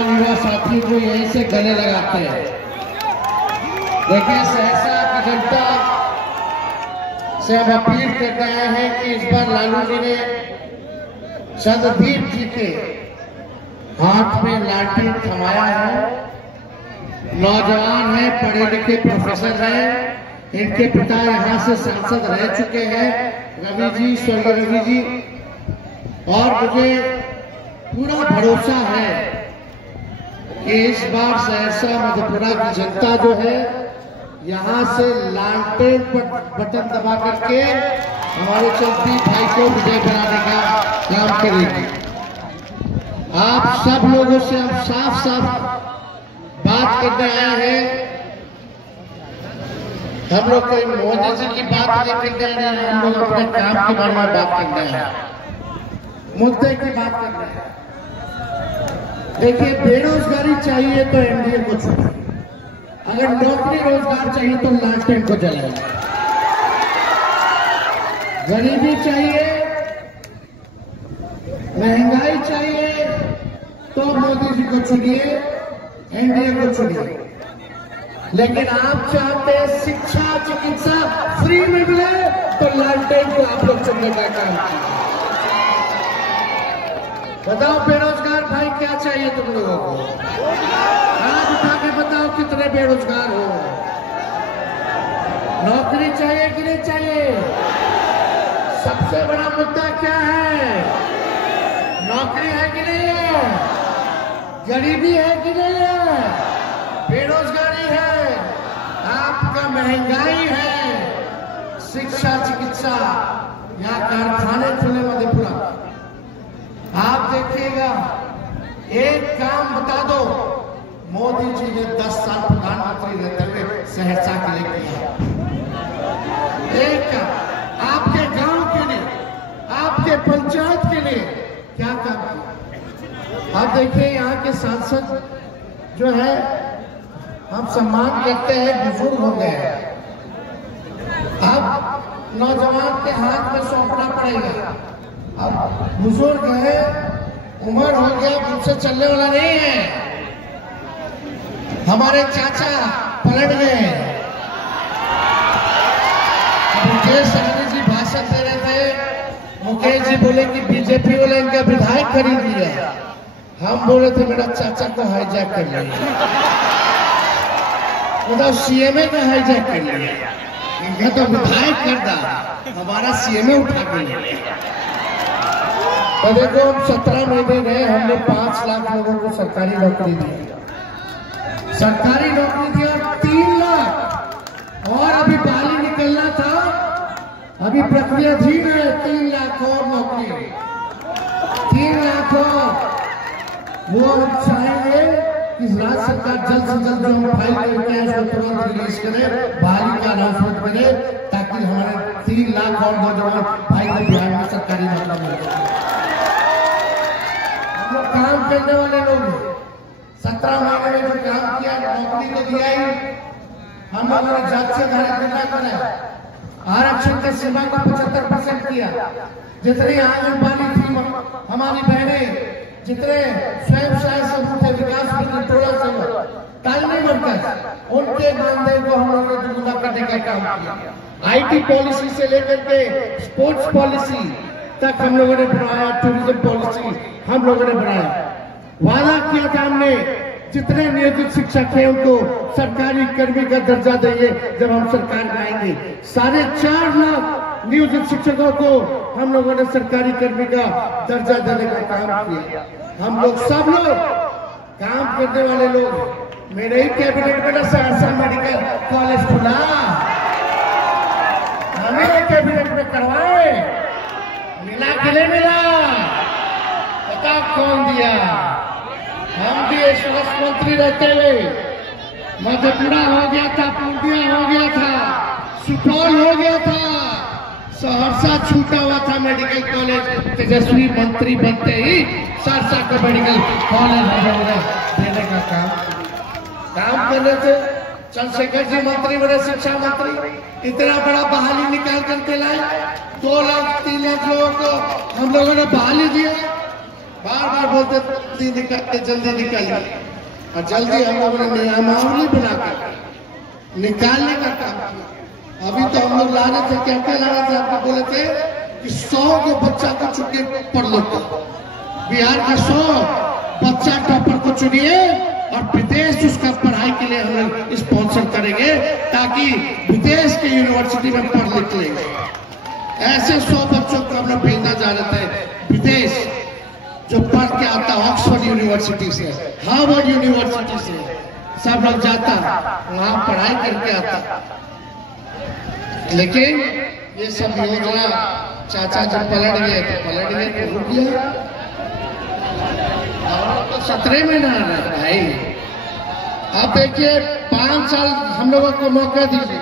युवा साथी जो यहीं से गले लगाते हैं। देखिए, सहरसा की जनता से हम अपील कर रहे हैं कि इस बार लालू जी ने चंद्रदीप जी के हाथ में लाठी थमाया है। नौजवान हैं, पढ़े लिखे प्रोफेसर हैं, इनके पिता यहाँ से सांसद रह चुके हैं, रवि जी, स्वर्गीय रवि जी, और मुझे पूरा भरोसा है कि इस बार सहरसा मधेपुरा की जनता जो है यहाँ से लालटेन बटन दबा करके हमारे चंद्रदीप भाई को विजय बनाने का काम करेगी। आप सब लोगों से हम साफ साफ बात करने आए हैं। हम लोग कोई मोदी जी की बात नहीं करने आए हैं, हम लोग अपने काम के बारे में बात करने आए हैं, मुद्दे की बात करने हैं। देखिए, बेरोजगारी चाहिए तो एनडीए को चुने, अगर नौकरी रोजगार चाहिए तो लालटेन को जलाए, गरीबी चाहिए, महंगाई चाहिए तो मोदी जी को चुनिए, एनडीए को चुनिए। लेकिन आप चाहते हैं शिक्षा चिकित्सा फ्री में मिले तो लालटेन को आप लोग चुनने का काम कीजिए। बताओ बेरोजगार भाई क्या चाहिए तुम लोगों को? हाथ उठा के बताओ कितने बेरोजगार हो। नौकरी चाहिए कि नहीं चाहिए? सबसे बड़ा मुद्दा क्या है? नौकरी है कि नहीं है? गरीबी है कि नहीं है? बेरोजगारी है, आपका महंगाई है, शिक्षा चिकित्सा, यहाँ कारखाने खुले मधेपुरा। आप देखिएगा, एक काम बता दो, मोदी जी ने 10 साल प्रधानमंत्री रहते हुए सहरसा के लिए किया। एक काम आपके गांव के लिए, आपके पंचायत के लिए क्या काम किया? आप देखिए, यहाँ के सांसद जो है हम सम्मान करते हैं, बुजुर्ग हो गए हैं, अब नौजवान के हाथ में सौंपना पड़ेगा। अब बुजुर्ग है, उम्र हो गया, मुझसे चलने वाला नहीं है। हमारे चाचा पलट गए। मुकेश सहनी जी भाषण दे रहे थे, मुकेश जी बोले कि बीजेपी वाले इनका विधायक खरीद लिया। हम बोले थे मेरा चाचा को हाईजैक कर लिया, सीएमए का हाईजैक कर लिया, इनका तो विधायक कर दा, हमारा सीएमए उठा कर लिया। तो देखो, हम 17 महीने रहे, हमने 5 लाख लोगों को सरकारी नौकरी दी, सरकारी नौकरी दी, और 3 लाख और अभी बाली निकलना था, अभी प्रक्रियाधीन है। 3 लाख और नौकरी, 3 लाख और वो हम चाहेंगे कि राज्य सरकार जल्द से जल्द जो हम फाइल करके हैं उसको तुरंत रिलीज करे, बहाली का अनाउंसमेंट करे, ताकि हमारे 3 लाख और नौजवान भाई को बिहार में सरकारी नौकरी मिल सके। हम लोग काम करने वाले लोग 17 महीने में जो काम किया, नौकरी तो दिया ही, हम लोगों ने जात से आधारित करना करा, आरक्षण की सीमा को 75% किया। जितनी आंगनबाड़ी थी हमारी बहनें, जितने स्वयं सहायता समूह थे, विकास टोला समूह, तालमेल मरकज, उनके मानदेय को हम लोगों ने दुगुना करने का काम किया। आईटी पॉलिसी से लेकर के स्पोर्ट्स पॉलिसी तक हम लोगों ने बनाया, टूरिज्म पॉलिसी हम लोगों ने बनाया। वादा किया था हमने, जितने नियोजित शिक्षक हैं उनको सरकारी कर्मी का दर्जा देंगे जब हम सरकार में आएंगे। 4.5 लाख नियोजित शिक्षकों को हम लोगों ने सरकारी कर्मी का दर्जा देने का काम किया। हम लोग सब लोग काम करने वाले लोग, मेरे ही कैबिनेट में सहरसा मेडिकल कॉलेज खुला, हमें कैबिनेट में करवाए, मिला कि नहीं मिला? पता कौन दिया? हम भी स्वास्थ्य मंत्री रहते हुए मधेपुरा हो गया था, पूर्णिया हो गया था, सुपौल हो गया था, सहरसा छूटा हुआ था मेडिकल कॉलेज। तेजस्वी मंत्री बनते ही सहरसा को मेडिकल कॉलेज देने का काम कर रहे थे। चंद्रशेखर जी मंत्री बने, शिक्षा मंत्री, इतना बड़ा बहाली निकाल करके लाए। 2 लाख 3 लाख लोगों को हम लोगों ने बहाली दिया। बार बार बोलते जल्दी निकालिए, और जल्दी हम लोगों ने नियमावली बनाकर निकालने का काम किया। अभी तो हम लोग ला रहे थे, क्या क्या ला रहे थे, आपको बोले थे कि 100 को बच्चा को चुनिए पढ़ लो, बिहार का 100 बच्चा टॉपर को चुनिए और विदेश उसका पढ़ाई के लिए हम लोग स्पॉन्सर करेंगे, ताकि विदेश के यूनिवर्सिटी में पढ़ लिख लेंगे। ऐसे 100 बच्चों को हम लोग भेजना जा रहे थे विदेश, जो पढ़ के आता ऑक्सफोर्ड यूनिवर्सिटी से, हार्वर्ड यूनिवर्सिटी से, सब लोग जाता वहां पढ़ाई करके आता। लेकिन ये सब योजना चाचा जब पलट गए तो रुक गया। और तो 17 में ना रहा भाई। अब देखिए 5 साल हम लोगों को मौका दीजिए,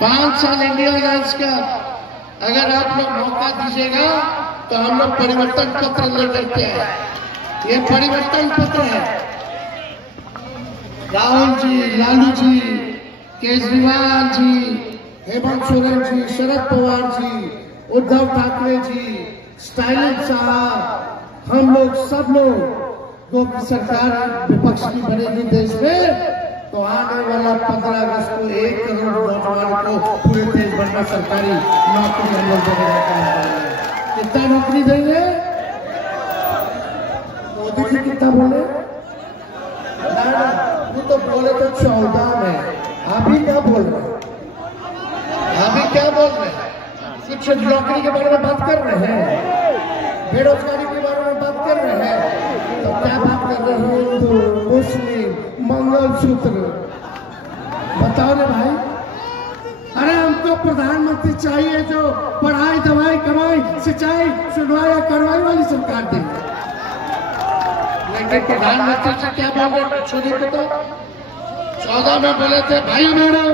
5 साल इंडिया अलायंस का अगर आप लोग मौका दीजिएगा तो हम लोग परिवर्तन पत्र लेकर के आए। ये परिवर्तन पत्र है। राहुल जी, लालू जी, केजरीवाल जी, हेमंत सोरेन जी, शरद पवार जी, उद्धव ठाकरे जी, स्टालिन साहब, हम लोग सब लोग जो की सरकार विपक्ष की बनेगी देश में, तो आने वाला 15 अगस्त को 1 करोड़ नौजवानों को पूरे देश भर में सरकारी नौकरी हम लोग देने का काम करेंगे। कितना नौकरी देंगे? मोदी जी कितना बोले? वो तो बोले तो 14 में, अभी क्या बोल रहे? अभी क्या बोल रहे हैं? कुछ नौकरी के बारे में बात कर रहे हैं, बेरोजगारी के बारे में बात कर रहे हैं, तो क्या बात कर रहे हैं? हिंदू, मुस्लिम, मंगलसूत्र, बताओ रे भाई। अरे हमको प्रधानमंत्री चाहिए जो पढ़ाई, दवाई, कमाई, सिंचाई, सुनवाई, करवाई वाली सरकार देंगे। लेकिन प्रधानमंत्री से क्या बोल रहे? छोड़िए तो 14 में बोले थे भाई हमारा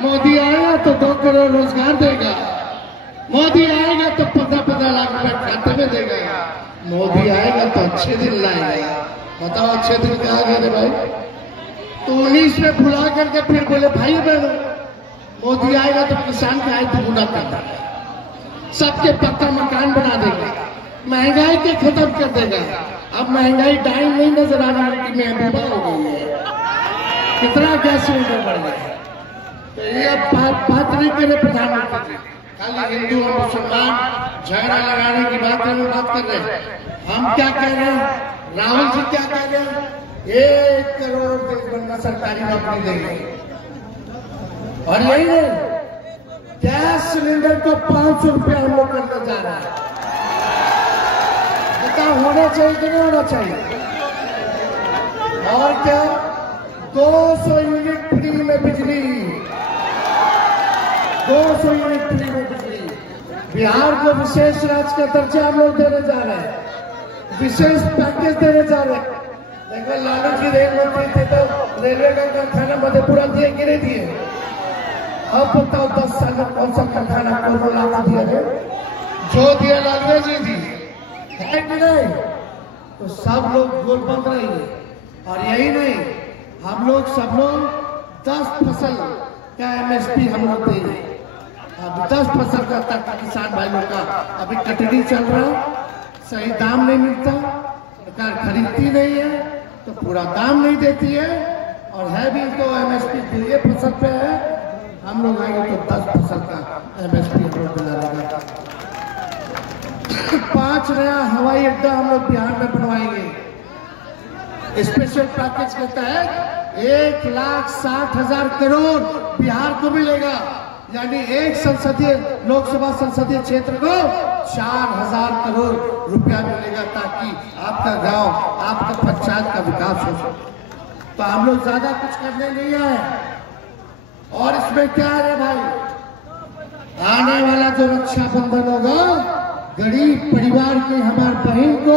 मोदी आएगा तो 2 करोड़ रोजगार देगा, मोदी आएगा तो 15-15 लाख रुपए खाते में देगा, मोदी आएगा तो अच्छे दिन लाएगा। बताओ अच्छे दिन कहा गए रे भाई? तो 19 में भुला करके फिर बोले भाई बहनों मोदी आएगा तो किसान का आय दुगुना कर देगा, सबके पक्का मकान बना देगा, महंगाई के खत्म कर देगा। अब महंगाई टाइम नहीं नजर आ रहा है कि महबूबा हो गई है, कितना गैस सिलेंडर बढ़ गया। तो ये बात नहीं करे प्रधानमंत्री, खाली हिंदू और मुसलमान झगड़ा लगाने की बात कर रहे हैं। हम क्या कह रहे हैं? राहुल जी क्या कह रहे हैं? 1 करोड़ देश भर में सरकारी नौकरी देंगे। और यही नहीं, गैस सिलेंडर को 500 रुपया हम लोग करने जा रहे हैं। क्या होना चाहिए कि नहीं होना चाहिए? और क्या 200 यूनिट फ्री में बिजली, 200 यूनिट फ्री में बिजली। बिहार को विशेष राज्य का दर्जा हम लोग देने जा रहे हैं, विशेष पैकेज देने जा रहे हैं। देखो लालू जी रेल मंत्री थे तो रेलवे का कारखाना मधेपुरा दिए कि नहीं दिए? अब बताओ 10 साल में कौन सा कारखाना को लालू दिया है? जो दिया लालू जी दिए है कि नहीं? तो सब लोग गोल बन रही है। और यही नहीं, हम लोग सब लोग 10 फसल का MSP हम लोग दे रहे हैं। अब 10 फसल का तक किसान भाइयों का अभी कटनी चल रहा है, सही दाम नहीं मिलता, सरकार खरीदती नहीं है तो पूरा दाम नहीं देती है, और है भी तो MSP ये फसल पे है। हम लोग आएंगे तो 10 फसल का MSP हम लोग दिला देगा। 5 नया हवाई अड्डा हम लोग बिहार में बनवाएंगे। स्पेशल पैकेज के तहत 1,60,000 करोड़ बिहार को मिलेगा, यानी एक संसदीय लोकसभा संसदीय क्षेत्र को 4,000 करोड़ रुपया मिलेगा, ताकि आपका गांव, आपका पंचायत का विकास हो सके। तो हम लोग ज्यादा कुछ करने नहीं आए। और इसमें क्या है भाई? आने वाला जो रक्षाबंधन होगा, गरीब परिवार की हमारी बहन को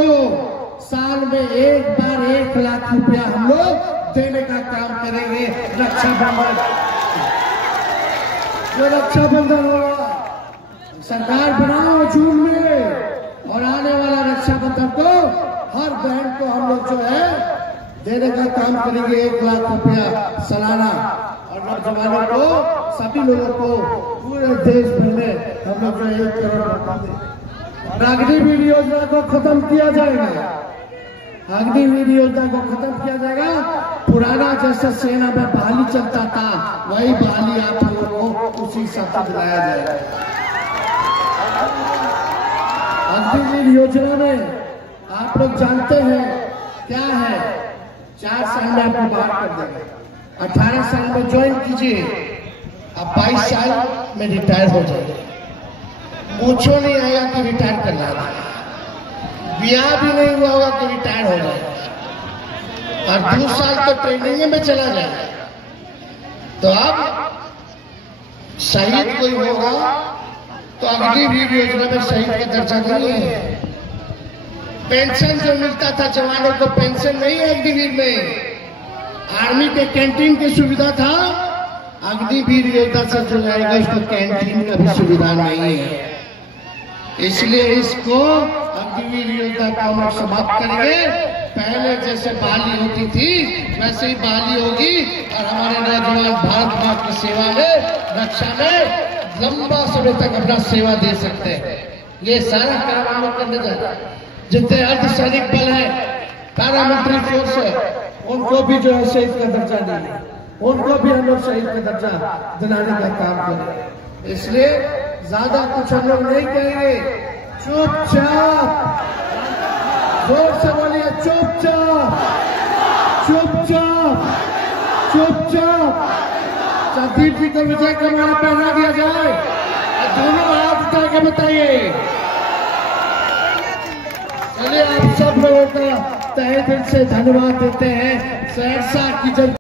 साल में एक बार 1 लाख रुपया हम लोग देने का काम करेंगे। रक्षाबंधन, जो रक्षाबंधन होगा सरकार बनाओ जून में, और आने वाला रक्षाबंधन को हर बहन को हम लोग जो है देने का काम करेंगे 1 लाख रुपया सालाना। और नौजवानों को, सभी लोगों को पूरे देश भर में हम लोग जो 1 करोड़ रुपया देंगे। और अग्निवीर योजना को खत्म किया जाएगा। अग्निवीर योजना को खत्म किया जाएगा। पुराना जैसा सेना में बहाली चलता था, वही बहाली आप लोगों को उसी हिसाब से दिलाया जाएगा। अग्निवीर योजना में आप लोग जानते हैं क्या है, 4 साल में आपको बाहर कर देगा। 18 साल में ज्वाइन कीजिए, आप 22 साल में रिटायर हो जाएंगे। पूछो नहीं आएगा कि रिटायर करना है, ब्याह भी नहीं हुआ होगा कि रिटायर हो जाएगा, और 2 साल तो ट्रेनिंग में चला जाएगा। तो अब शहीद कोई होगा तो अग्निवीर योजना में शहीद का दर्जा नहीं है। पेंशन जो मिलता था जवानों को, पेंशन नहीं है अग्निवीर में। आर्मी के कैंटीन की सुविधा था, अग्निवीर योजना से जो जाएगा उसको कैंटीन का भी सुविधा नहीं है। इसलिए इसको अग्निवीर योजना को हम लोग समाप्त करेंगे। पहले जैसे बहाली होती थी वैसे ही बहाली होगी, और हमारे नौजवान भारत माँ की सेवा में, रक्षा में लंबा समय तक अपना सेवा दे सकते हैं। ये सारा काम हम लोग करने जा रहे हैं। जितने अर्धसैनिक बल है, पैरामिलिट्री फोर्स है, उनको भी जो है शहीद का दर्जा नहीं है, उनको भी हम लोग शहीद का दर्जा दिलाने का काम करें। इसलिए ज्यादा कुछ हम लोग नहीं कहेंगे, चुपचाप, जोर से बोलिए, चुपचाप चुपचाप चुपचाप। जगदीप जी को विजय का माला पहना दिया जाए, दोनों हाथ उठा के बताइए। चलिए, आप सब लोगों का तहे दिल से धन्यवाद देते हैं। सहरसा की जनता